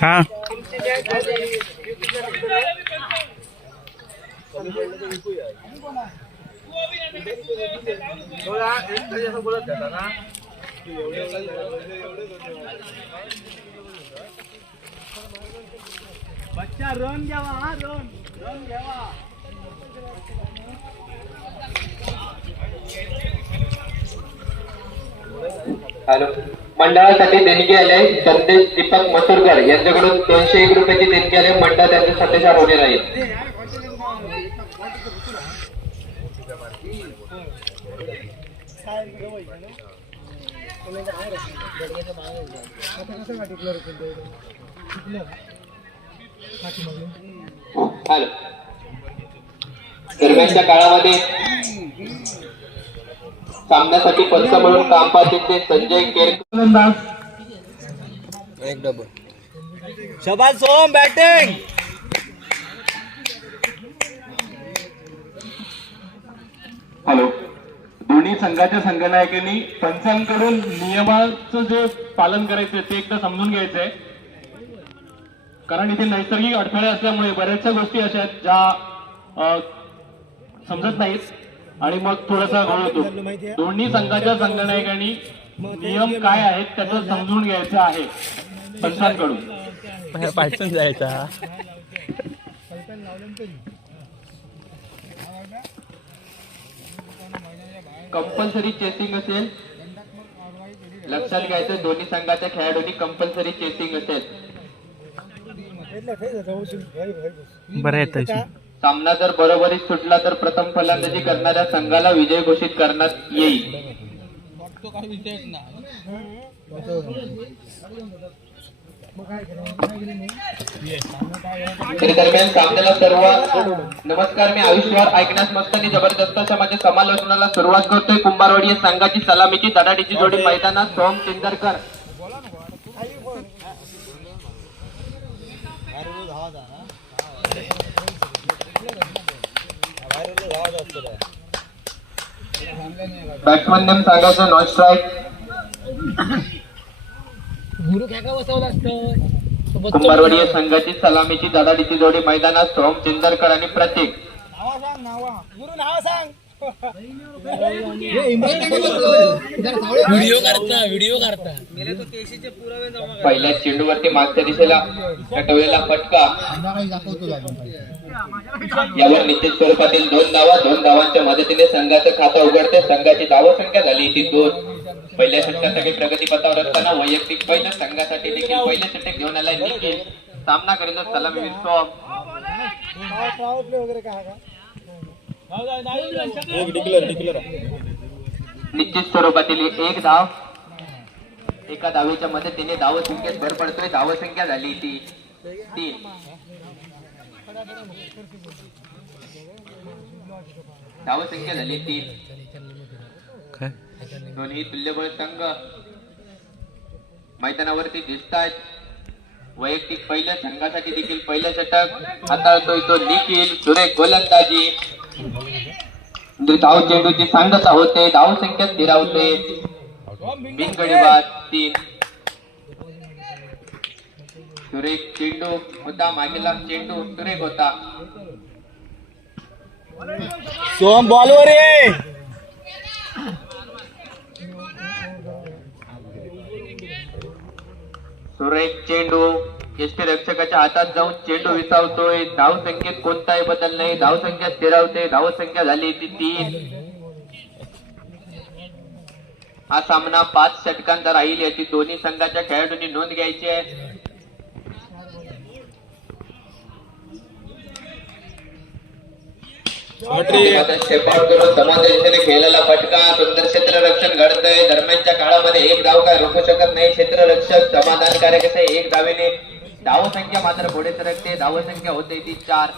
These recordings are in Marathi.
हाँ बच्चा रन घ्यावा हा रन घ्यावा हॅलो मंडळासाठी देणगी आले संदेश दीपक मसूरकर यांच्याकडून 201 रुपयाची देणगी आले मंडळ त्यांचे सत्तेचार होणे राहील हॅलो दरम्यानच्या काळामध्ये सामन्यासाठी पंच म्हणून काम पाहतील ते संजय केरकर एक डबल शबाज सोम बॅटिंग हॅलो दोन्ही संघाच्या संघनायकांनी पंचांकडून नियमाचं जे पालन करायचं ते एकदा समजून घ्यायचंय कारण इथे नैसर्गिक अडथळे असल्यामुळे बऱ्याचशा गोष्टी अशा आहेत ज्या समजत नाहीत आणि मग थोडासा गोळ होतो. दोन्ही संघाच्या संघनायकांनी नियम काय आहेत त्याचं समजून घ्यायचं आहे पंचांकडून. पायथन जायचा कंपल्सरी चेसिंग असेल लक्षात घ्यायचं दोन्ही संघाच्या खेळाडूंनी कंपल्सरी चेसिंग असेल. बरं आहे सामना जर बरोबरीत सुटला तर प्रथम फलंदाजी करणाऱ्या संघाला विजय घोषित करण्यात येईल. तरी दरम्यान सामन्याला नमस्कार मी आयुष्यवार ऐकण्यास मस्तानी जबरदस्त अशा माझ्या समालोचनाला सुरुवात करतोय. कुंभारवाडी या संघाची सलामीची धडाडीची जोडी मैदानात सोम चिंदरकर बॅट्समन नेम सांगायचं नॉन स्ट्राईक. कुंभारवाडी या संघाची सलामीची धडाडीची जोडी मैदानात सोम चिंदरकर आणि प्रतीक. व्हिडिओ करता पहिल्या चेंडूवरती मागच्या दिशेला हटवलेला फटका यावर निश्चित स्वरूपातील 2 धावांच्या मदतीने संघाचं खातं उघडते. संघाची धावसंख्या झाली ती 2. पहिल्या षटकासाठी प्रगतीपथावर असताना वैयक्तिक पहिल्या संघासाठी देखील पहिल्या षटक घेऊन आलाय निखिल. सामना करील सलामीवीर सोम. निश्चित स्वरूपातील 1 धाव एका धावेच्या मदतीने धावसंख्येत भर पडतोय. धावसंख्या झाली ती 3. धावसंख्या झाली 3. दोन्ही तुल्यबळ संघ मैदानावरती दिसत आहेत. वैयक्तिक पहिल्या संघासाठी देखील पहिल्या षटक हाताळतोय तो निखिल. सुरेख गोलंदाजी धाव चेंडूची सांगता होते. धावसंख्या स्थिरावते. बिनगडीबाद 3. सुरेख चेंडू होता मागेला चेंडू सुरेख होता. सोम बॉलवर रे सुरेख चेंडू यष्टीरक्षकाच्या हातात जाऊन चेंडू विसावतोय. धावसंख्येत कोणताही बदल नाही. धावसंख्या स्थिरावते. धावसंख्या झाली ती 3. हा सामना 5 षटकांचा राहील याची दोन्ही संघाच्या खेळाडूंनी नोंद घ्यायची आहे. खेळलेला फटका सुंदर क्षेत्ररक्षण घडतंय. दरम्यानच्या काळामध्ये 1 धाव काय रोखू शकत नाही क्षेत्ररक्षक. समाधानकारक असे 1 धावेने धावसंख्या मात्र पुढे सरकते. धावसंख्या होते ती 4.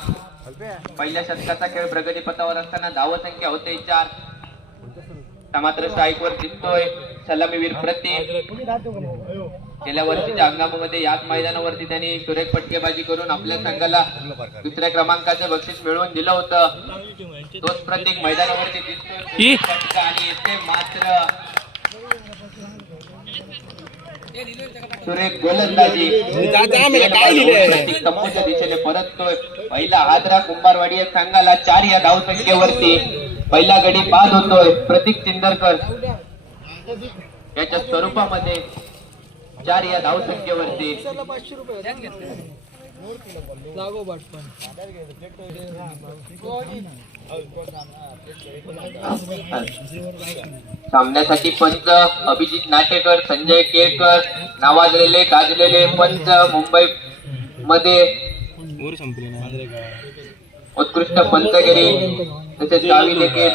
पहिल्या षटकाचा खेळ प्रगतीपथावर असताना धावसंख्या होते 4. मात्र स्ट्राईकवर दिसतोय सलामीवीर प्रतीक. गेल्या वर्षीच्या हंगामामध्ये याच मैदानावरती त्यांनी सुरेख फटकेबाजी करून आपल्या संघाला 2ऱ्या क्रमांकाचं बक्षीस मिळवून दिलं होतं. तोच प्रतीक मैदानावरती दिसतोय आणि येथे मात्र सुरेख गोलंदाजी प्रतीक तंबूच्या दिशेने परततोय. पहिला हादरा कुंभारवाडी या संघाला 4 या धावसंख्येवरती पहिला गडी बाद होतोय. प्रतीक चिंदरकर याच्या स्वरूपामध्ये 4 या धावसंख्येवरती. सामन्यासाठी पंच अभिजित नाटेकर, संजय केळकर नावाजलेले गाजलेले पंच मुंबई मध्ये उत्कृष्ट पंचगिरी तसेच गावी देखील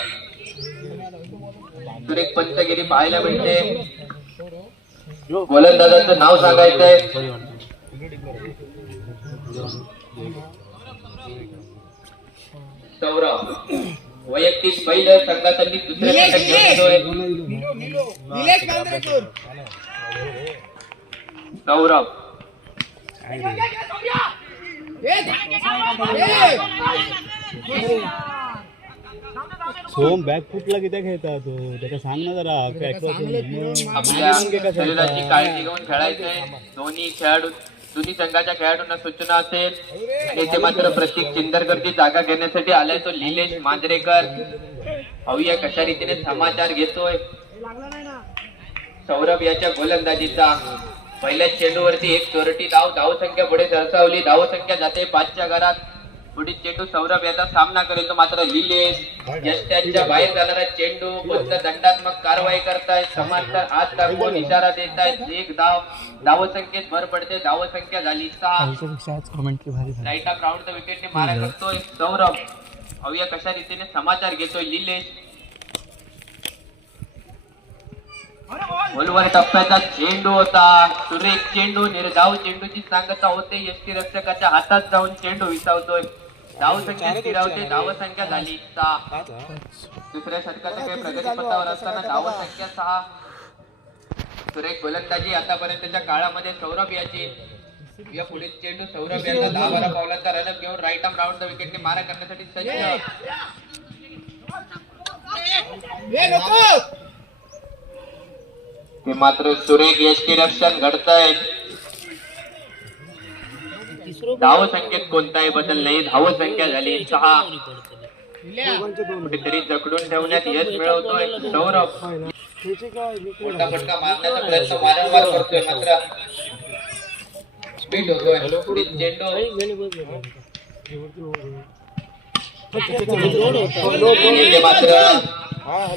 सुरेख पंचगिरी पाहायला मिळते. गोलंदाजाचं नाव सांगायचंय. सौरभ वैयक्तिक पहिलं संघासाठी दुसऱ्या षटक घेतोय. सौरभ सोम बॅक फुटला किती खेळता तो त्याला सांग ना जरा. आपल्या शरीराची काळजी घेऊन खेळायचंय. दोन्ही संघाच्या खेळाडूंना सूचना असेल. आणि इथे मात्र प्रतीक चिंदरकरची जागा घेण्यासाठी आलाय तो निलेश मांजरेकर. पाहूया कशा रीतीने समाचार घेतोय. सौरभ याच्या गोलंदाजीचा पहिल्या चेंडूवरती एक चोरटी धावसंख्या पुढे सरसावली. धावसंख्या जाते 5च्या घरात. पुढील चेंडू सौरभ याचा सामना करेल तो मात्र निलेश यष्ट्यांच्या बाहेर जाणारा चेंडू. फक्त दंडात्मक कारवाई करतायत. समांतर हात दाखवून इशारा देतायत. एक धावसंख्येत भर पडते. धावसंख्या झाली 6. राईट ऑफ राऊंड विकेटने मारा करतोय सौरभ. पाहूया कशा रीतीने समाचार घेतोय निलेश. गोलवर टप्प्याचा चेंडू होता. सुरेख चेंडू निर्धाव चेंडूची सांगता होते. यष्टी रक्षकाच्या हातात जाऊन चेंडू विसावतोय. धावसंख्या स्थिरावते. धावसंख्या झाली 6. दुसऱ्या षटकाच्या काही प्रगतीपथावर असताना धावसंख्या 6. सुरेख गोलंदाजी आतापर्यंतच्या काळामध्ये सौरभ याची. या पुढील चेंडू सौरभ यांचा 10-12 पावलांचा रनअप घेऊन राईट आर्म राऊंड द विकेटने मारा करण्यासाठी सज्ज. ते मात्र सुरेख यष्टीरक्षण घडतंय. धावसंख्येत कोणताही बदल नाही. धावसंख्या झाली 6. कुठेतरी जखडून ठेवण्यात यश मिळवतोय सौरभ. मोठा फटका मारण्याचा प्रयत्न वारंवार करतोय मात्र स्पीड होतोय. पुढील चेंडू मात्र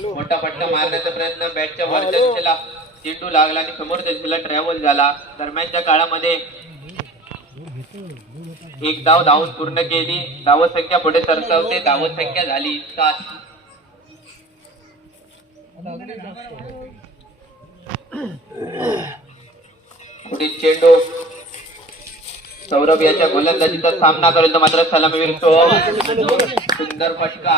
मोठा फटका मारण्याचा प्रयत्न बॅटच्या वरच्या दिशेला चेंडू लागला आणि समोरच्या दिशेला ट्रॅव्हल झाला. दरम्यानच्या काळामध्ये एक धावून पूर्ण केली. धावसंख्या पुढे सरसावते. धावसंख्या झाली 7. पुढील चेंडू सौरभ याच्या गोलंदाजीचा सामना करेल तो मात्र सलामीवीर सुंदर फटका.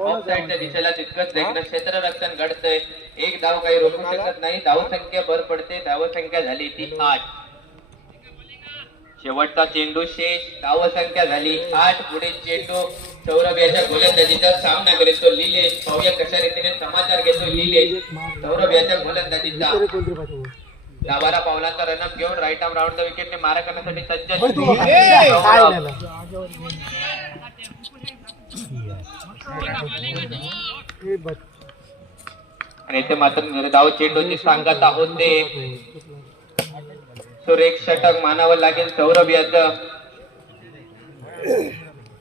ऑफसाईडच्या दिशेला तितकंच देखणं क्षेत्ररक्षण घडतंय. एक धाव काही रोखू शकत नाही. धावसंख्या भर पडते. धावसंख्या झाली ती 8. शेवटचा चेंडू शेष. धावसंख्या झाली 8. पुढे चेंडू सौरभ याच्या गोलंदाजीचा सामना करेल तो निलेश. पाहूया कशा रीतीने समाचार घेतो निलेश. सौरभ याच्या गोलंदाजीचा 10-12 पावलांचा रनअप घेऊन राईट आर्म राऊंड द विकेटने मारा करण्यासाठी सज्ज. आणि इथे मात्र निर्धाव चेंडूची सांगता होते. सुरेख षटक मानावं लागेल सौरभ याचं.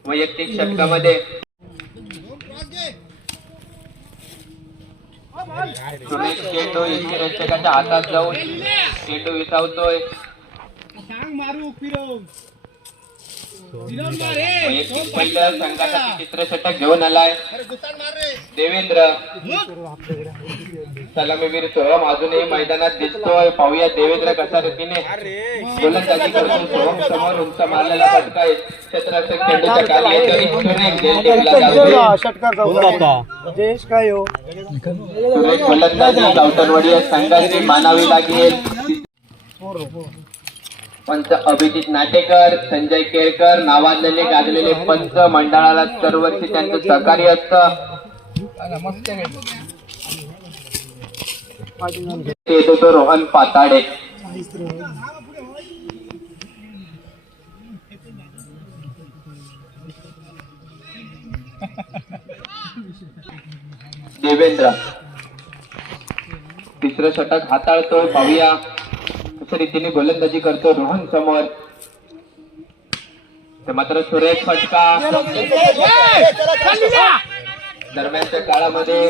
वैयक्तिक षटकामध्ये सुरेख चेंडू रक्षकाच्या हातात जाऊन चेंडू विसावतोय. वैयक्तिक पहिल्या संघासाठी चित्रषटक घेऊन आलाय देवेंद्र. सलामीवीर सोहम अजूनही मैदानात दिसतोय. पाहूया देवेंद्र कशा रीतीने गोलंदाजी करून सोहम समोर उंच मारलेला फटका क्षेत्ररक्षक चेंडूच्या खाली येतोय. सुरेख गोलंदाजी गावतनवाडी या संघाची मानावी लागेल. पंच अभिजित नाटेकर, संजय केळकर नावाजलेले गाजलेले पंच मंडळाला दरवर्षी त्यांचं सहकार्य असतं. येतो तो रोहन पाताडे. देवेंद्र तिसरं षटक हाताळतोय. पाहूया कशा रीतीने गोलंदाजी करतो रोहन समोर. ते मात्र सुरेख फटका. दरम्यानच्या काळामध्ये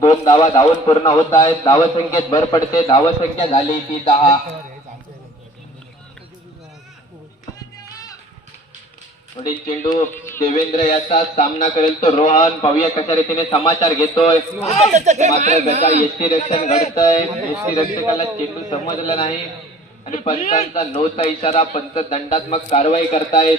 2 धावा धावून पूर्ण होत आहेत. धावसंख्येत भर पडते. धावसंख्या झाली ती 10. पुढील चेंडू देवेंद्र याचा सामना करेल तो रोहन. पाहूया कशा रीतीने समाचार घेतोय. मात्र गजा यष्टी रक्षण घडतंय. यष्टी रक्षकाला चेंडू समजला नाही आणि पंचांचा नोचा इशारा. पंच दंडात्मक कारवाई करतायत.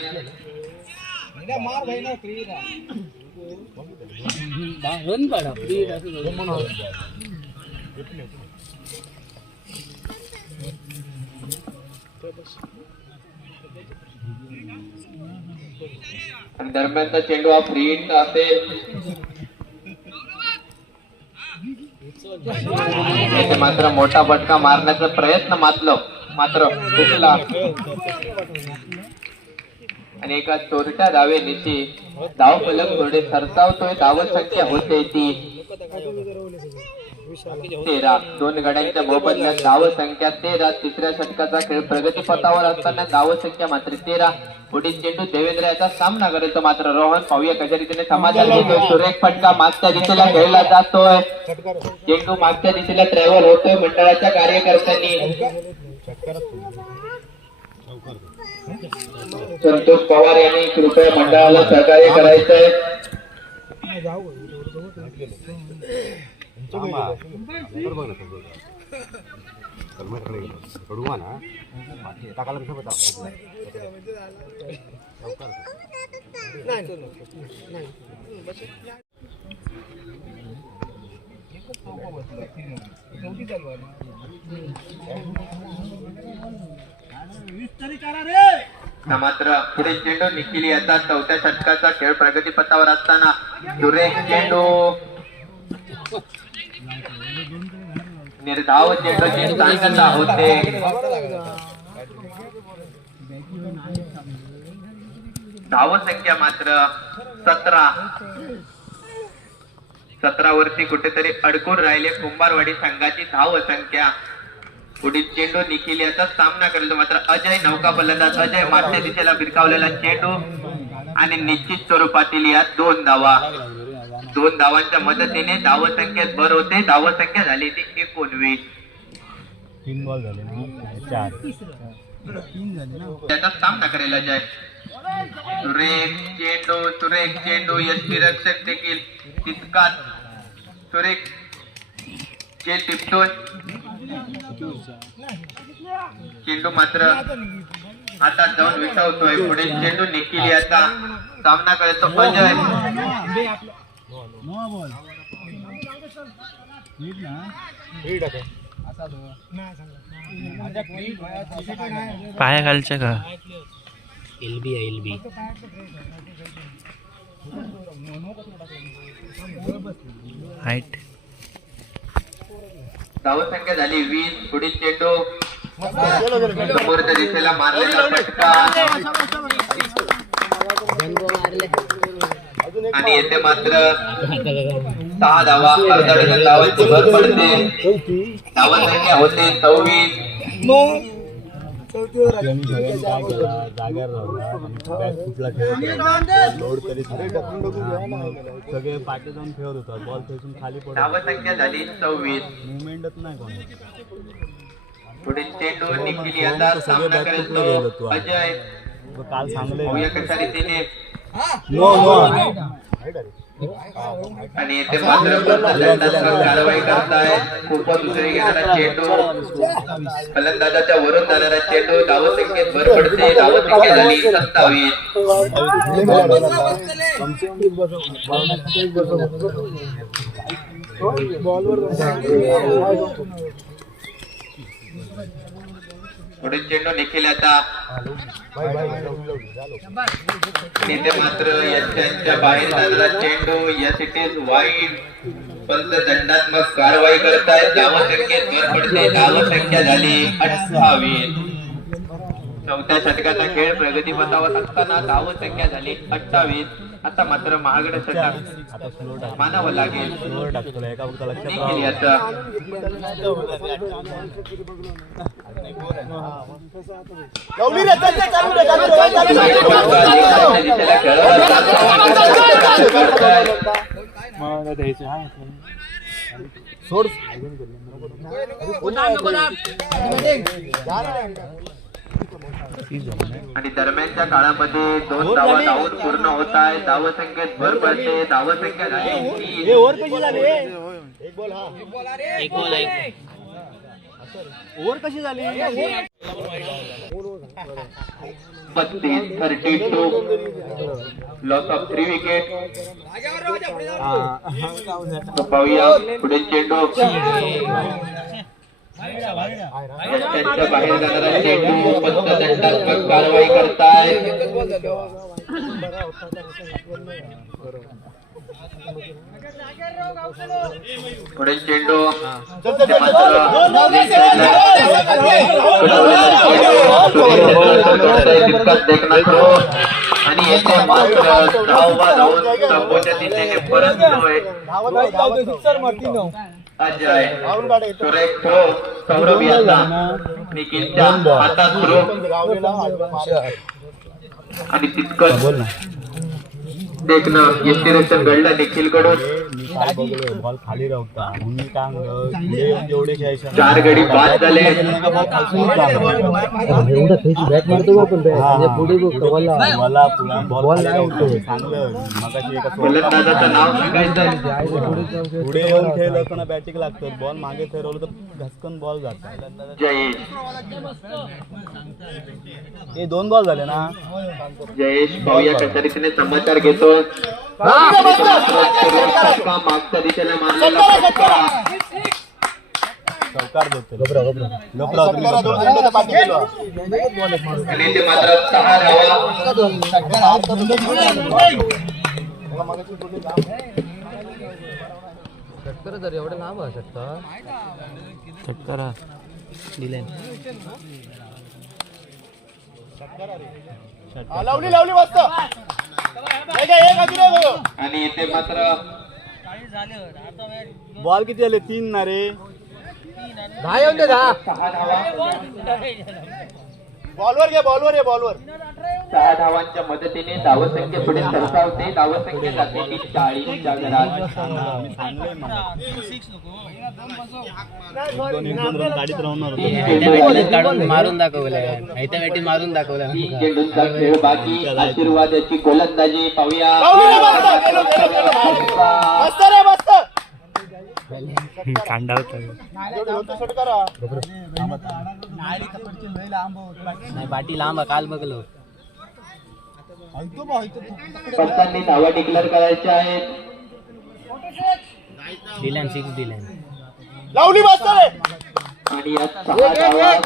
आणि दरम्यानचा चेंडू हा फ्री हिट असेल. इथे मात्र मोठा फटका मारण्याचा प्रयत्न मात्र चुकला आणि एका चोरट्या धावेनिशी धाव फलक थोडे सरसावतोय. धावसंख्या होते ती 13. 2 गड्यांच्या मोबदल्यात धावसंख्या 13. तिसऱ्या षटकाचा खेळ प्रगतीपथावर असताना धावसंख्या मात्र 13. पुढील चेंडू देवेंद्र याचा सामना करेल तो मात्र रोहन. पाहूया कशा रीतीने समाचार घेतोय. सुरेख फटका मागच्या दिशेला खेळला जातोय. चेंडू मागच्या दिशेला ट्रॅव्हल होतोय मंडळाच्या कार्यकर्त्यांनी. संतोष पवार यांनी कृपया मंडळाला सहकार्य करायचंय. मात्र पुढील चेंडू निखिल याचा चौथ्या षटकाचा खेळ प्रगतीपथावर असताना सुरेख चेंडू निर्धाव चेंडूची सांगता होते. धावसंख्या मात्र 17. 17 वरती कुठेतरी अडकून राहिले कुंभारवाडी संघाची धावसंख्या. पुढील चेंडू निखिल याचा सामना करेल मात्र अजय नौका फलंदाज. अजय मागच्या दिशेला भिरकावलेला चेंडू आणि निश्चित स्वरूपातील या 2 धावा. 2 धावांच्या मदतीने धावसंख्येत भर होते. धावसंख्या झाली ती 19. 3 बॉल झाले ना 4. त्याचा सामना करेल अजय. सुरेख चेंडू यष्टी रक्षक देखील तितकाच सुरेख चेंडू टिपतोय. चेंडू मात्र हातात जाऊन विसावतोय. पुढे चेंडू निखिल याचा सामना करतो अजय. पायाखालच्या का एलबी हाईट. धावसंख्या झाली 20. पुढील चेंडू समोरच्या दिशेला मारलेला फटका आणि येथे मात्र 6 धावा. अर्धा डझन धावांची भर पडते. धावसंख्या होते 26. सगळे पाठी जाऊन खेळत होतात. बॉल खेचून खाली पडत. धावसंख्या झाली 26. मुवमेंटच नाही कोण. पुढील चेंडू निखिल याचा सामना करतो अजय. काल सांगले कशा रीतीने नो आणि येथे मात्र दंडात्मक कारवाई करताय. खूपच उसळी घेणारा चेंडू. फलंदाजाच्या वरून जाणारा चेंडू. धावसंख्येत भर पडते. धावसंख्या झाली 27. पुढील चेंडू निखिल आता इथे मात्र यशांच्या बाहेर झालेला चेंडू. Yes it is wide. पंच दंडात्मक कारवाई करतायत. धावसंख्येत भर पडते. धावसंख्या झाली 28. चौथ्या षटकाचा खेळ प्रगतीपथावर असताना धावसंख्या झाली 28. आता मात्र महागडे षटक आता स्लो टाक, मानावं लागेल. स्लो टाक, तुला एका फक्त लक्षात देखील राहावं. याचा दिशेला सोड. आणि दरम्यानच्या काळामध्ये 2 धावा धावून पूर्ण होत आहे. धावसंख्येत भर पडते. धावसंख्या झाली 30. ओव्हर कशी झाली? ओव्हर कशी झाली? 32 लॉस ऑफ 3 विकेट. पाहूया पुढे चेंडू त्यांच्या बाहेर जाणारा चेंडू. पंच दंडात्मक कारवाई करताय. पुढे चेंडू आणि येथे मात्र धावा धावून संबोच्या दिशेने परत अजय सुरेख थ्रो. सौरभ यांचा निखिलच्या हातात थ्रो आणि तितकंच बोल ना. देखणं यष्टीरक्षण घडलं निखिल कडून. मी काय बघलो, बॉल खाली राहता म्हणून मी काय म्हणलं, जेवढे खेळायचे 4 गडी बाद झाले. फलंदाजाचं नाव सांगायचं. पुढे येऊन खेळलं असताना बॅटिंग लागतं. बॉल मागे फिरवलं तर घसकन बॉल जातात. जयेश हे 2 बॉल झाले ना. जयेश पाहूया कशा रीतीने समाचार घेतो. मागच्या दिशेला मारलेला फटका. चौकार देतो. आणि ते मात्र 6 धावा. आणि इथे मात्र बॉल किती झाले? 3 ना रे. 6 धावा. 6 धावांच्या मदतीने धावसंख्या पुढे सरसावते. धावसंख्या जाते 40 च्या घरात. मी सांगलोय मला. 1-2 रन गाडीत राहणार होतो. मारून दाखवलं मारून दाखवलं. 3 चेंडूंचा खेळ बाकी. आशीर्वाद याची गोलंदाजी पाहूया. कांदा होता. बाटी लांब काल बघलो. पंचांनी धावा डिक्लेअर करायच्या आहेत. दिल्यान 6 दिल्यान. आणि या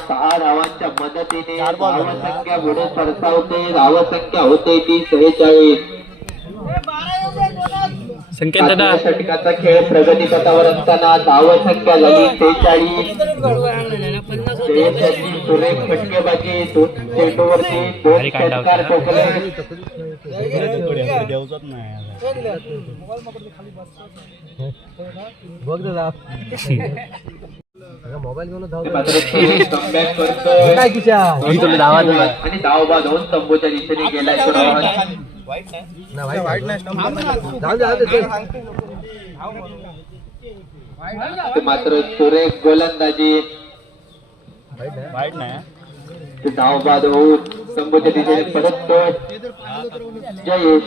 6 धावांच्या मदतीने धावसंख्या पुढे सरसावते. धावसंख्या होते ती 46. षटकाचा खेळ प्रगतीपथावर असताना धावसंख्या झाली 46. सुरेख फटकेबाजी. 2 चेंडूवरती 2 षटकार ठोकले. देवचाच नाही. मात्र सुरेख कमबॅक करतोय आणि धावबाद होऊन तंबूच्या दिशेने गेलाय. मात्र सुरेख गोलंदाजी. वाईट नाही. धावबाद होऊन तंबूच्या दिशेने परततोय जयेश.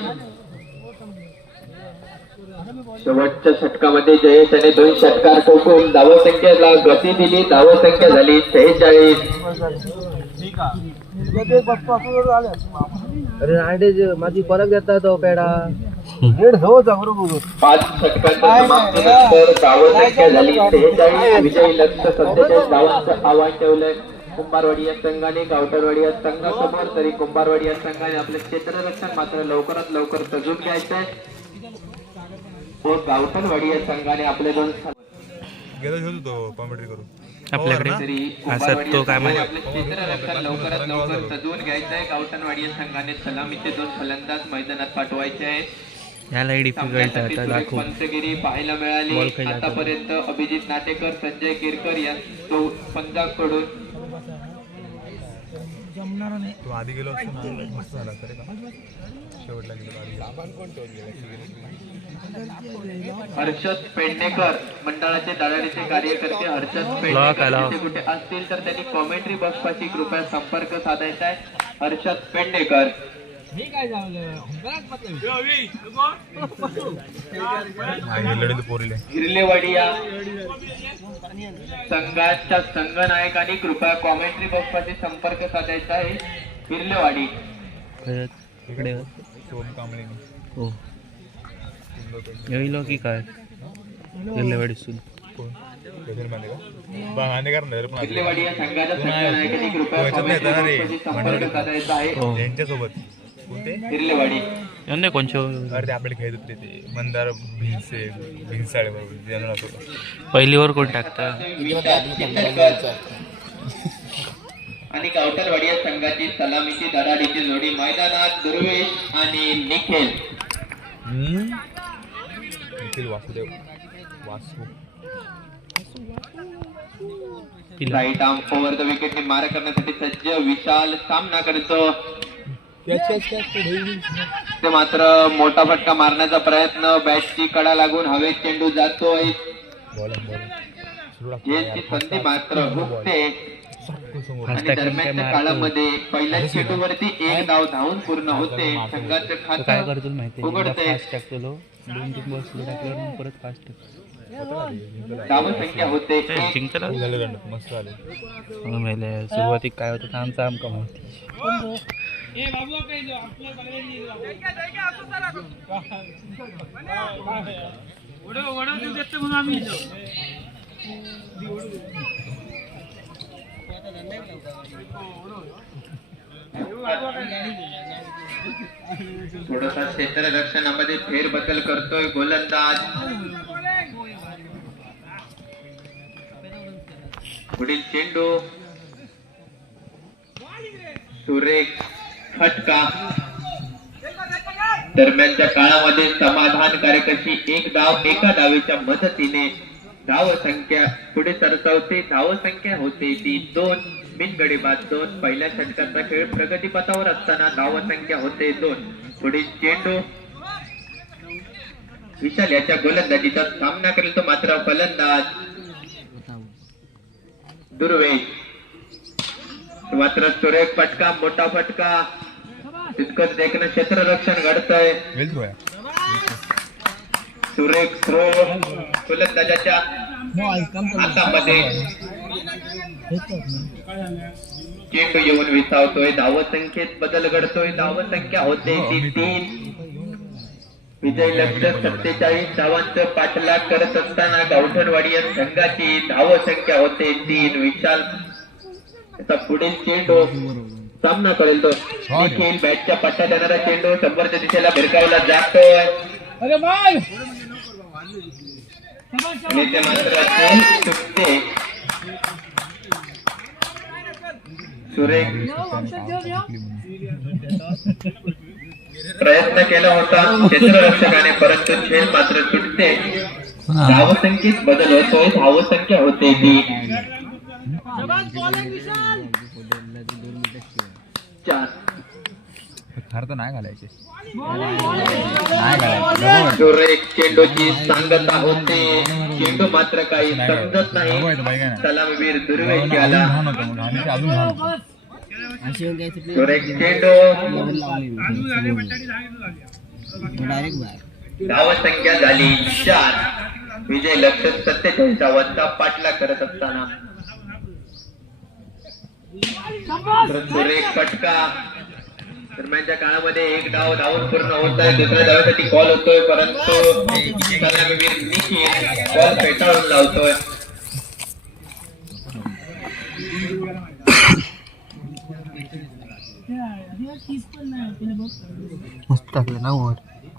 शेवटच्या षटकामध्ये जयेशाने 2 षटकार ठोकून धावसंख्येला गती दिली. धावसंख्या झाली 46. माझी परत देता तो पेडा. 5 षटकांच्या समाप्तीनंतर धावसंख्या झाली 46. विजयी लक्ष्य 47 धावांचं आव्हान ठेवलंय कुंभारवाडी या संघाने. गावठणवाडी या संघासमोर. तरी कुंभारवाडी या संघाने आपलं क्षेत्ररक्षण मात्र लवकरात लवकर सजून घ्यायचंय. व गावठणवाडी या संघाने आपले 2 गेलो घेऊ तो कॉमेंट्री करू आपल्याकडे तरी असं तो काय माहिती आपले क्षेत्ररक्षण लवकरात लवकर सजवून घ्यायचं आहे. गावठणवाडी या संघाने सलामीचे 2 फलंदाज मैदानात पाठवायचे आहेत. यालाही डिफिकल्ट आहे आता दाखव पंचगिरी पाहायला मिळाली आतापर्यंत. अभिजित नाटेकर, संजय केरकर या पंजाबकडून. तू आधी गेलो असतो ना मस्त झाला तरी का शेवटला गेलो हर्षद पेडणेकर मंडळाचे दलालीचे कार्यकर्ते हर्षद पेडणेकर कुठे असतील तर त्यांनी कॉमेंट्री बॉक्स पाशी कृपया संपर्क साधायचा आहे. हर्षद पेडणेकर हिरलेवाडी या संघाच्या संघनायकांनी कृपया कॉमेंट्री बॉक्स पाशी संपर्क साधायचा आहे. हिरलेवाडी इकडे सोम कांबळे हो येईल की काय गेल्यावेळी कोण बांधे करणार पण हिरलेवाडी या संघाच्या संघनायकांनी कृपया कॉमेंट्री बॉक्स पाशी संपर्क साधायचा आहे. यांच्यासोबत कोणते हिरलेवाडी यांना कोणच्या अरे ते आपल्याला खेळत होते ते मंदार भिंसाळे बरोबर ज्यांना असं पहिलीवर कोण टाकता आणि गावठणवाडी या संघाची सलामीची धडाडीची जोडी मैदानात दुर्वेश आणि निखिल. निखिल वासुदेव वासू राईट आर्म ओव्हर द विकेटने मारा करण्यासाठी सज्ज. विशाल सामना करतो ते मात्र मोठा फटका मारण्याचा प्रयत्न. बॅटची कडा लागून हवेत चेंडू जातोय. यांची संधी मात्र हुकते आणि दरम्यानच्या काळामध्ये पहिल्या चेंडूवरती 1 धाव धावून पूर्ण होते. संघाचं काय खातं करतो माहिती उघडते. फास्ट टाकतो 2-3 बॉल्स टाकल्यावर परत फास्ट धावसंख्या होते जिंकला मस्त आले सुरुवातीत काय होतं आमचा आमका माहिती थोडासा क्षेत्ररक्षणामध्ये फेरबदल करतोय गोलंदाज. पुढील चेंडू सुरेख फटका. दरम्यानच्या काळामध्ये समाधानकारक अशी 1 धाव एका धावेच्या मदतीने धाव संख्या पुढे सरसावते. धाव संख्या होते ती 2. बिनगडी बाद 2. पहिल्या षटकाचा खेळ प्रगतीपथावर असताना धाव संख्या होते 2. पुढील चेंडू विशाल याच्या गोलंदाजीचा सामना करेल तो मात्र फलंदाज दुर्वेश. मात्र सुरेख फटका मोठा फटका. तितकंच देखणं क्षेत्ररक्षण घडतंय. सुरेख थ्रो गोलंदाजाच्या हातामध्ये चेंडू येऊन विसावतोय. धावसंख्येत बदल घडतोय. धावसंख्या होते ती 3. विजय लक्ष 47 धावांचं पाठलाग करत असताना गावठणवाडी या संघाची धावसंख्या होते 3. विशाल याचा पुढील चेंडू सामना करेल तो निखिल. बॅटच्या पट्ट्यात येणारा चेंडू 100च्या दिशेला भिरकावला जातोय आणि ते मात्र चुकते. सुरेख प्रयत्न केला होता क्षेत्ररक्षकाने परंतु खेळ मात्र सुटते. धावसंख्येत बदल होतोय. धावसंख्या होते ती 4. तर नाही घालायचे सुरेख चेंडूची सांगता होते. चेंडू मात्र काही समजत नाही. सलामीवीर दुर्वेश याला सुरेख चेंडू. धावसंख्या झाली 4. विजय लक्ष 47 धावांचा पाठलाग करत असताना सुरेख फटका. दरम्यानच्या काळामध्ये 1 धाव धावून पूर्ण होत आहे. दुसऱ्या धावासाठी कॉल होतोय परंतु सलामीवीर निखिल बॉल फेटाळून लावतोय. मस्त टाकलं ना वर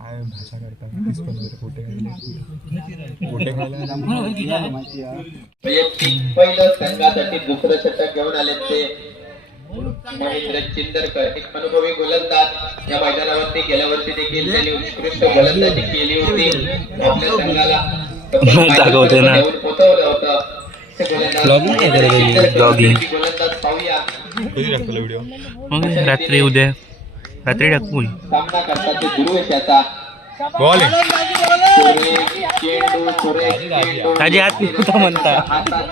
काय भाषा करतात कुठे पहिलं संघासाठी दुसरं षटक घेऊन आले ते महेंद्र चिंदरकर, एक अनुभवी गोलंदाज. या मैदानावरती गेल्या वर्षी देखील त्यांनी उत्कृष्ट गोलंदाजी केली होती. आपल्या संघाला दाखवते ना. घेऊन पोहोचवलं होतं. ते गोलंदाज पाहूया. व्हिडिओ रात्री उद्या रात्री टाकू. सामना करतात ते दुर्वेश याचा. बॉल चेंडू सुरेश चेंडू ताजी हात फिरवता म्हणता,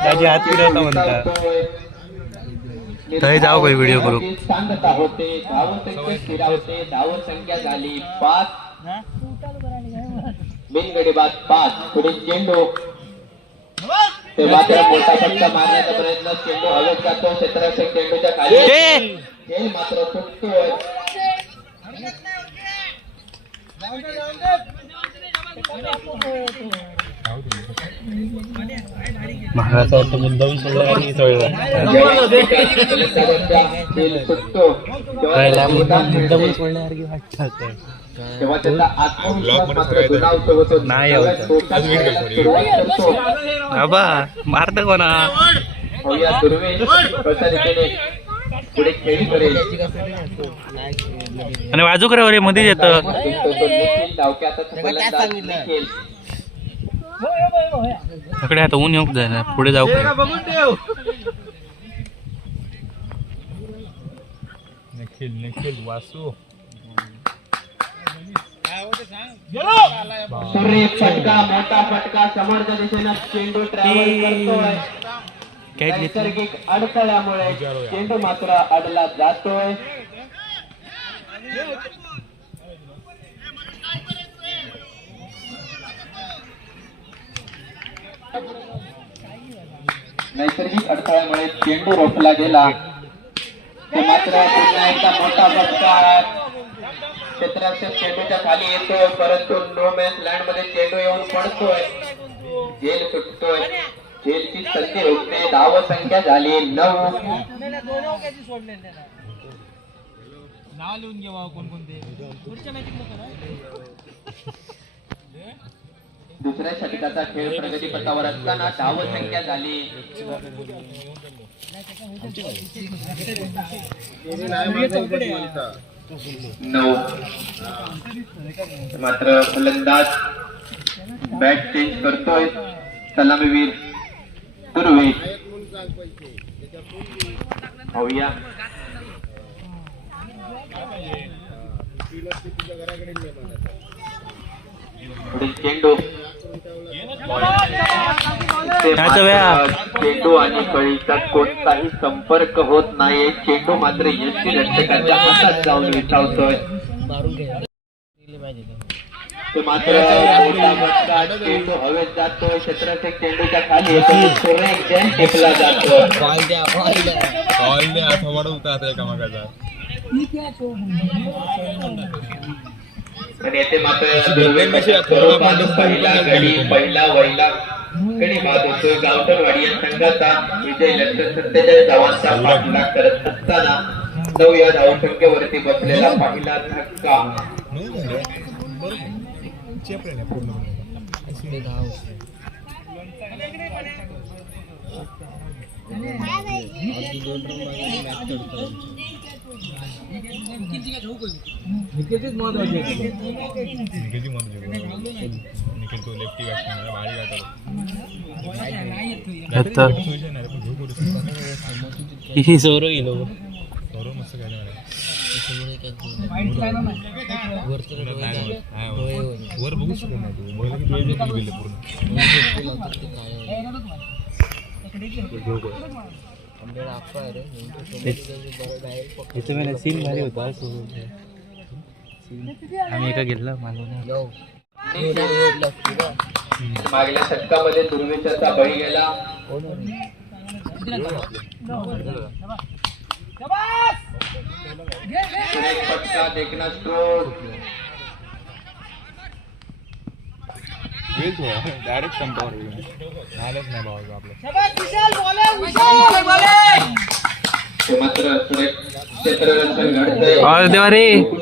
ताजी हात फिरवता म्हणता. तरी जाऊ काही व्हिडिओ करू. सांगता होते धाव संख्या स्थिरावते. धाव संख्या झाली 5. बिनगडी बाद 5. पुढे चेंडू ते मात्र मोठा फटका मारण्याचा प्रयत्न. चेंडू हवेत जातो. क्षेत्ररक्षक चेंडूच्या खाली खेळ मात्र तुटतोय. महाराचा वाटतं मुद्दाहून सोडला आणि सोडला. खेळ तुटतो मुद्दाहून सोडल्यासारखी वाटतं. तेव्हा त्याचा आत्मविश्वास मात्र दुणावतो होतो. नाही आवडत. सुरुवात करतो. बाबा मारत कोणा. होया दुर्वेश कशा रीतीने पुढे खेळी करेल. आणि बाजू करा रे मध्ये येतं. इकडे आता ऊन येऊ जाय ना पुढे जाऊ. निखिल वासू सूर्य फटका मोठा फटका समोरच्या दिशेनं चेंडू ट्रॅव्हल करतोय. नैसर्गिक अडथळ्यामुळे चेंडू मात्र अडला जातोय. नैसर्गिक अडथळ्यामुळे चेंडू रोखला गेला. तो मात्र पुन्हा एकदा मोठा फटका. क्षेत्ररक्षक चेंडूच्या खाली येतोय परंतु नो मॅच लँड मध्ये चेंडू येऊन पडतोय. झेल सुटतोय. झेलची संधी होते. धाव संख्या झाली 9. दुसऱ्या षटकाचा खेळ प्रगतीपथावर असताना धाव संख्या झाली 9. मात्र फलंदाज बॅट चेंज करतोय. सलामीवीर दुर्वेश. पाहूया पुढे चेंडू. चेंडू आणि कळीचा कोणताही संपर्क होत नाही. चेंडू मात्र यष्टीरक्षकाच्या हातात जाऊन विचावतोय. ते मात्र मोठा फटका. चेंडू हवेत जातोय. क्षेत्ररक्षक चेंडूच्या खाली येतो. सुरेख जैन टिपला जातो. आणि येथे मात्र पहिला गडी पहिला वहिला गडी बाद होतोय. गावठणवाडी या संघाचा विजय लक्ष्य 47 धावांचा पाठलाग करत असताना 9 या धावसंख्येवरती बसलेला पहिला धक्का. सोरो गेलो वर बघू शकत नाही तू सीन भारी होता. आम्ही एका घेतला मालूम. मागल्या षटकामध्ये दुर्वेशाचा बळी गेला. फटका देखना स्ट्रोक. डायरेक्ट संपावर झालंच नाही भाऊ आपलं. मात्र क्षेत्ररक्षण घडतंय.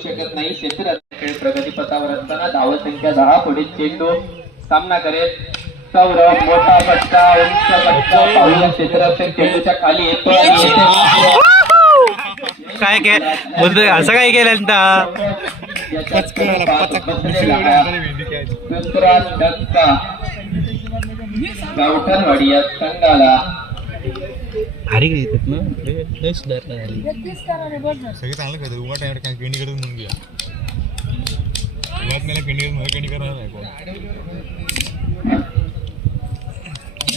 शकत नाही. क्षेत्रात खेळ प्रगतीपथावर असताना धावसंख्या 10. पुढील चेंडू सामना करेल सौरभ. मोठा फटका, उंच फटका, पाहूया क्षेत्ररक्षक चेंडूच्या खाली येतो आणि येथे काय काय बोलतोय असं काय केलं दुसरा धक्का गावठणवाडी या संघाला. भारी काय येतात ना लय सुधारणा झाली सगळे चांगलं करतात उगा टाइम काय पेंडी करत म्हणून घ्या उगाच मला पेंडी करणार नाही कोण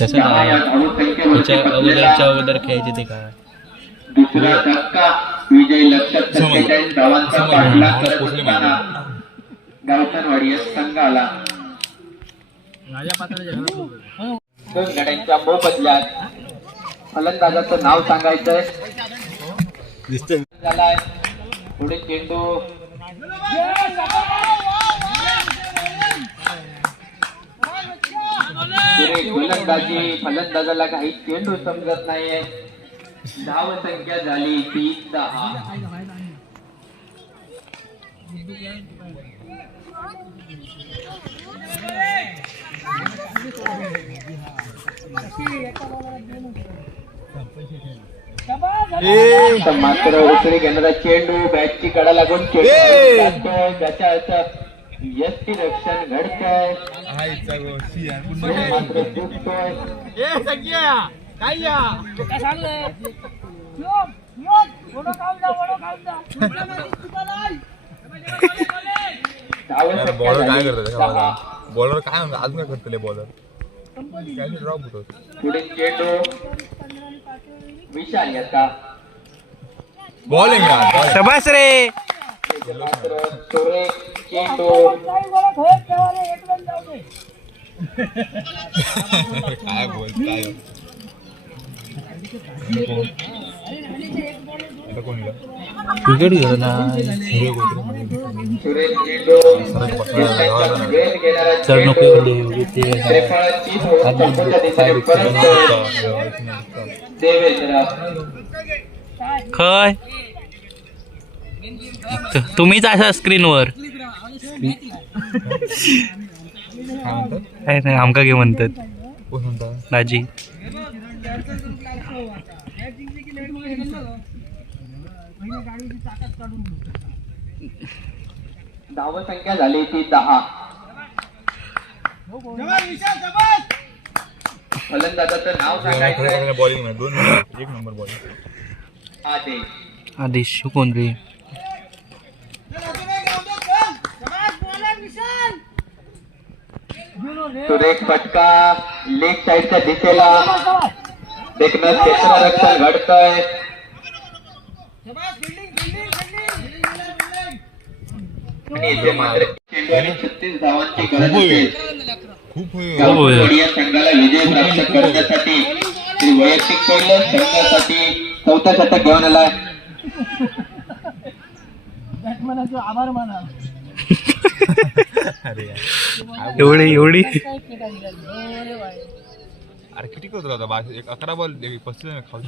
तसं अगोदर खेळायचे ते काय दुसरा धक्का विजय लक्षात 47 धावांचा पाठलाग करत असताना गावठणवाडी या संघाला. 2 गड्यांच्या मोबदल्यात फलंदाजाचं नाव सांगायचंय. झालाय पुढे चेंडू गोलंदाजी. फलंदाजाला काही चेंडू समजत नाहीये. धाव संख्या झाली 30-10. मात्र उचली घेणारा चेंडू बॅटची कडा लागून चेंडू जातोय. ज्याच्या अर्थ यष्टी रक्षण घडतंय मात्र चुकतोय. बॉलर काय करतात बॉलर काय अजून काय करतले बॉलर पुढे चेंडू विशाल याचा बॉलिंग शबास रे मात्र सुरेख चेंडू काय बोलताय क्रिकेट घेतो ना सुरेख चेंडू वेळ घेणारा चढ नको चेंडू त्रेफळाची चौकोच्या दिशेने परत देवेंद्र. खय तुम्हीच असा स्क्रीनवर काय नाही आमका घे म्हणतात दाजी. धाव संख्या झाली ती 10. फलंदाजाचं नाव सांगायचं. बॉलिंग 1 नंबर बॉलिंग आदेश. आदेश कोण रे सुरेख फटका लेग साईडच्या दिशेला देखणं क्षेत्ररक्षण घडतंय. आणि इथे मात्र चेंडूने 36 धावांची गरज असेल गावठणवाडी या संघाला विजय प्राप्त करण्यासाठी. वैयक्तिक पहिलं संघासाठी 4था षटक घेऊन आलाय. आभार माना एवढी अरे किती करतो आता 11 बॉल 35 खाऊ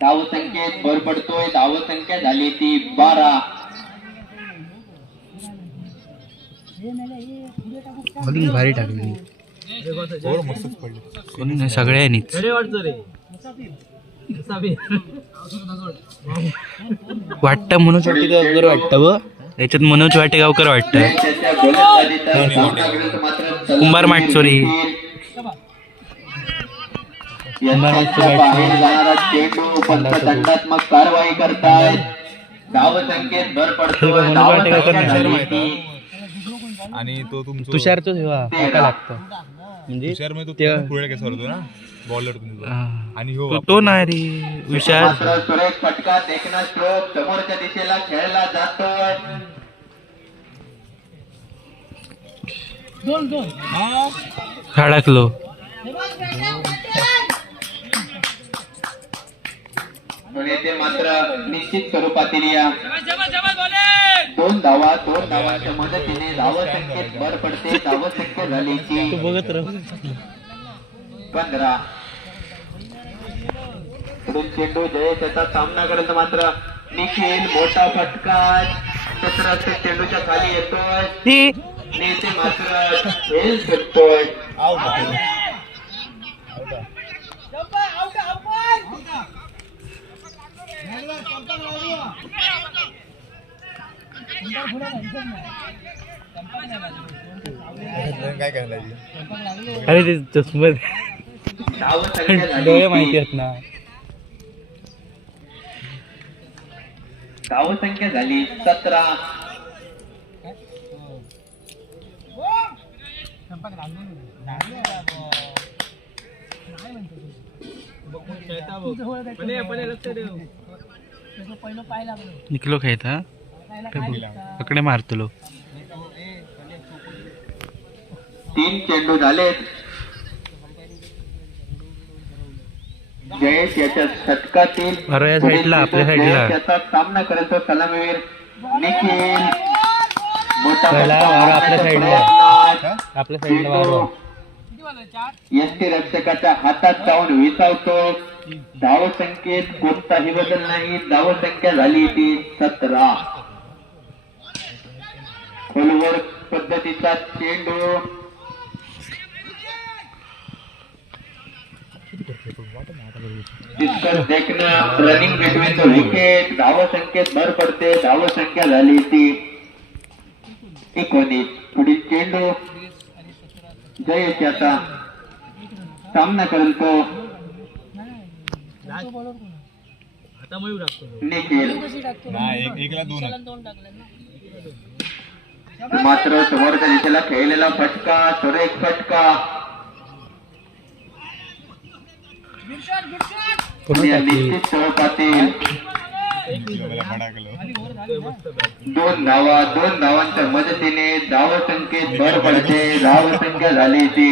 धाव संख्येत भर पडतोय. धाव संख्या झाली ती 12. बॉलिंग भारी टाकली मस्तच पडली कोणी नाही सगळ्यांनीच वाटतं मनोज वाटेगावकर वाटतं व याच्यात मनोज वाटेगावकर वाटतं. त्याच्या गोलंदाजीचा सामनाविरुद्ध मात्र कुंभार माटसोरी यंत्राच्या बाहेर जाणारा चेंडू पंचदंडात्मक कारवाई करतायत. धाव संख्येत भर पडतोय. धाव संख्या झाली ती आणि तो तुमचा तुषारचं ठेवा काय लागतं म्हणजे तुषार मध्ये ते- तो पुढे कसा होतो ना बॉलर आणि हो तो नाही रे विशाल मात्र सुरेख फटका देखणा स्ट्रोक समोरच्या दिशेला खेळला जातोय. खडकलो पण येथे मात्र निश्चित स्वरूपातील या 2 धावांच्या मदतीने धाव संख्येत भर पडते. धाव संख्या झाली ती बघत राह 15. पुढील चेंडू जयेश याचा सामना करत मात्र निखिल मोठा फटका क्षेत्ररक्षक चेंडूच्या खाली येतोय ती नेते मात्र खेळ सुटतोय. अरे ते चष्मत धावसंख्या डोळे माहिती झाली आहेत ना. धावसंख्या झाली 17. पहिलं पाय लागलो निकलो खेळता पकडे मारतलो. 3 चेंडू झालेत. जयेश याच्या षटकातील बरं, या साईडला, आपल्या साईडला. जयेश याचा सामना करतो सलामीवीर निखिल. मोठा चला, फटका बरं, आपल्या मारण्याचा साईडला. प्रयत्न. आपल्या साईडला मारवा. यष्टी रक्षकाच्या हातात जाऊन विसावतो. धावसंख्येत कोणताही बदल नाही. धावसंख्या झाली ती 17. खोलवर पद्धतीचा चेंडू तितकंच देखणं रनिंग बिटवीन द विकेट. धावसंख्येत भर पडते. धावसंख्या झाली ती 19. पुढील चेंडू जयेश याचा सामना करतो निखिल. मात्र समोरच्या दिशेला खेळलेला फटका, सुरेख फटका. या निश्चित स्वरूपातील 2 धावा. 2 धावांच्या मदतीने धावसंख्येत भर पडते. धावसंख्या झाली ती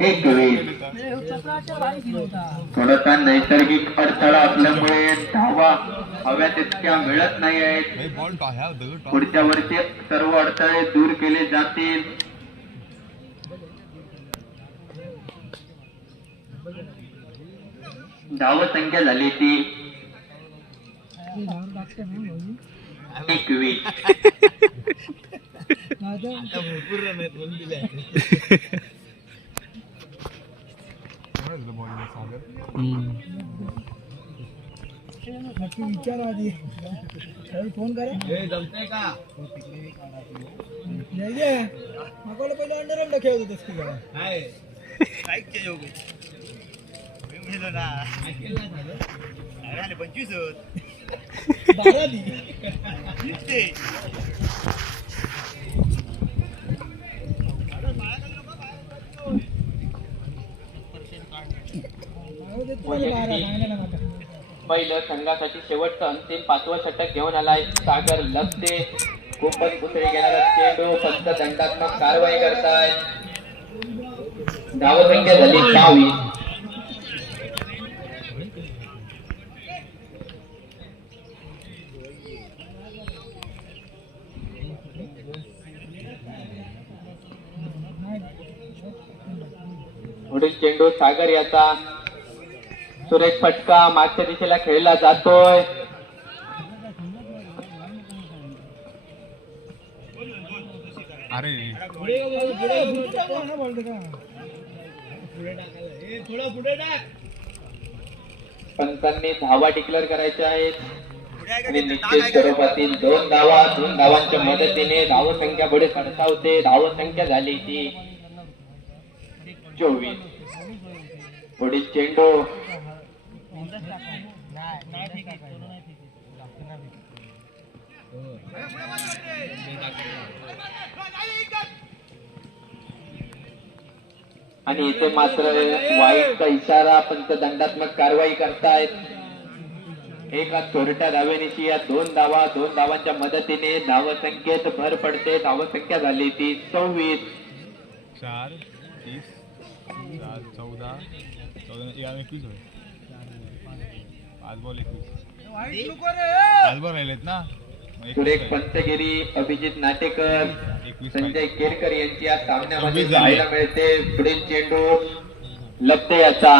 21. थोडासा नैसर्गिक अडथळा असल्यामुळे धावा हव्या तितक्या मिळत नाही आहेत. पुढच्या वर्षी सर्व अडथळे दूर केले जातील. धावसंख्या झाली ती 21. विचार आधी फोन करे मग पहिलं अंडर खेळत होतस की काय 25 पहिलं संघासाठी शेवटचं अंतिम 5वं षटक घेऊन आलाय सागर लपते. खूपच कुठे घेणारा चेंडू फक्त दंडात्मक कारवाई करतायत. धावसंख्या झाली 22. पुढील चेंडू सागर याचा सुरेश फटका मागच्या दिशेला खेळला जातोय. पंचांनी धावा डिक्लेअर करायच्या आहेत आणि निश्चित स्वरूपातील 2 धावा. 2 धावांच्या मदतीने धावसंख्या पुढे सरसावते. धावसंख्या झाली ती 24. पुढील चेंडू आणि इथे मात्र वाईटचा इशारा. पंचदंडात्मक कारवाई करतायत. एका चोरट्या धावेनिशी या 2 धावा. 2 धावांच्या मदतीने धावसंख्येत भर पडते. धावसंख्या झाली ती 26. 4 30 4 14 21 होय. 5 बॉल 21. 5 बॉल राहिलेत ना. सुरेख पंचगिरी, अभिजित नाटेकर, संजय केरकर यांची या सामन्यामध्ये पाहायला मिळते. पुढील चेंडू लपते याचा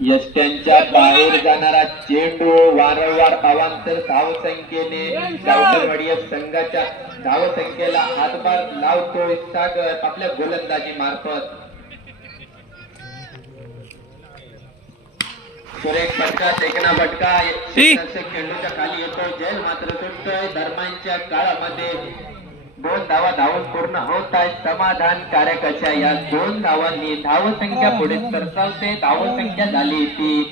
यष्ट्यांच्या बाहेर जाणारा चेंडू वारंवार अवांतर धावसंख्येने गावठणवाडी संघाच्या धावसंख्येला हातभार लावतोय सागर आपल्या गोलंदाजी मार्फत. सुरेख फटका, टेकना फटका, चेंडूच्या खाली येतोय. जेल मात्र सुटतोय. दरम्यानच्या काळामध्ये 2 धावा धावून पूर्ण होत आहेत. समाधानकारक अशा या 2 धावांनी धावसंख्या पुढे सरसावते. धावसंख्या झाली ती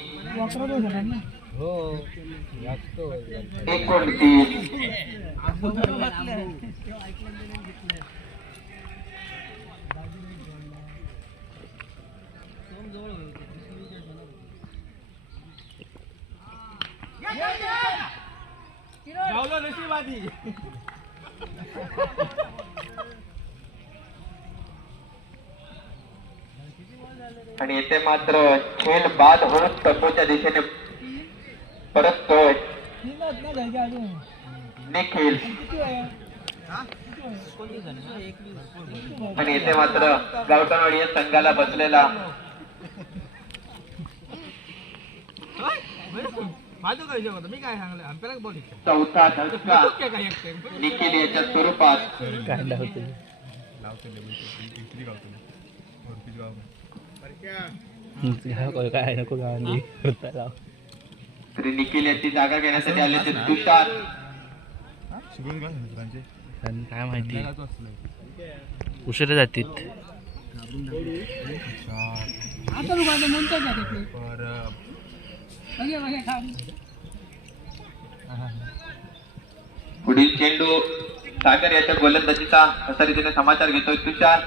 29. आणि येथे मात्र खेळ बाद होत तंबूच्या दिशेने परततोय निखिल. आणि येथे मात्र गावठणवाडी या संघाला बसलेला चौथा धक्का निखिल याच्या स्वरूपात. काय नको गावांनी तरी निखिल याची जागा घेण्यासाठी आले ते तुषार. काय माहिती उशिरा जातील. पुढील चेंडू सागर याच्या गोलंदाजीचा असा रीतीने समाचार घेतोय तुषार.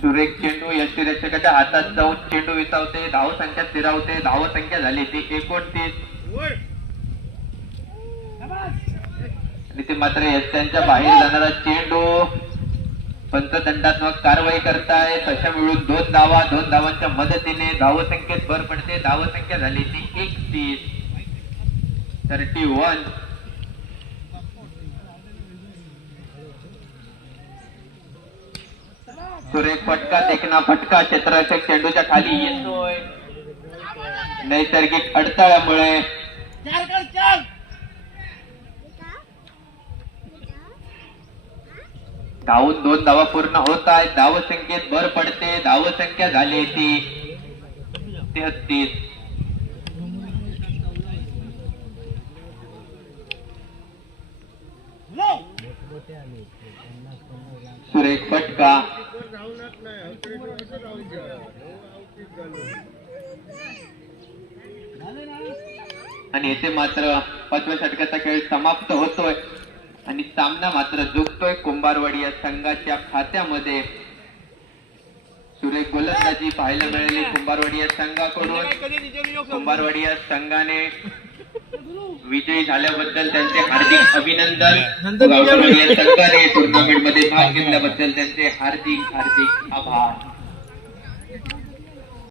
सुरेख चेंडू यष्टीरक्षकाच्या हातात जाऊन चेंडू विसावते. धावसंख्या स्थिरावते. धावसंख्या झाली ती 29. आणि ते मात्र यष्ट्यांच्या बाहेर जाणारा चेंडू पंचदंडात्मक कारवाई करतायत. अशा मिळून 2 धावा. 2 धावांच्या मदतीने धावसंख्येत भर पडते. धावसंख्या झाली ती 31. 31. सुरेख फटका, देखना फटका, क्षेत्ररक्षक चेंडूच्या खाली येतोय. नैसर्गिक अडथळ्यामुळे धावून 2 धावा पूर्ण होत आहेत. धावसंख्येत भर पडते. धावसंख्या झाली ती 33. सुरेख फटका. आणि येथे मात्र 5व्या षटकाचा खेळ समाप्त होतोय आणि सामना मात्र झुकतोय कुंभारवाडी या संघाच्या खात्यामध्ये. सुरेख गोलंदाजी पाहायला मिळाली कुंभारवाडी या संघाकडून. कुंभारवाडी या संघाने विजयी झाल्याबद्दल त्यांचे हार्दिक अभिनंदन. गावठणवाडी या संघाने टुर्नामेंट मध्ये भाग घेतल्याबद्दल त्यांचे हार्दिक आभार.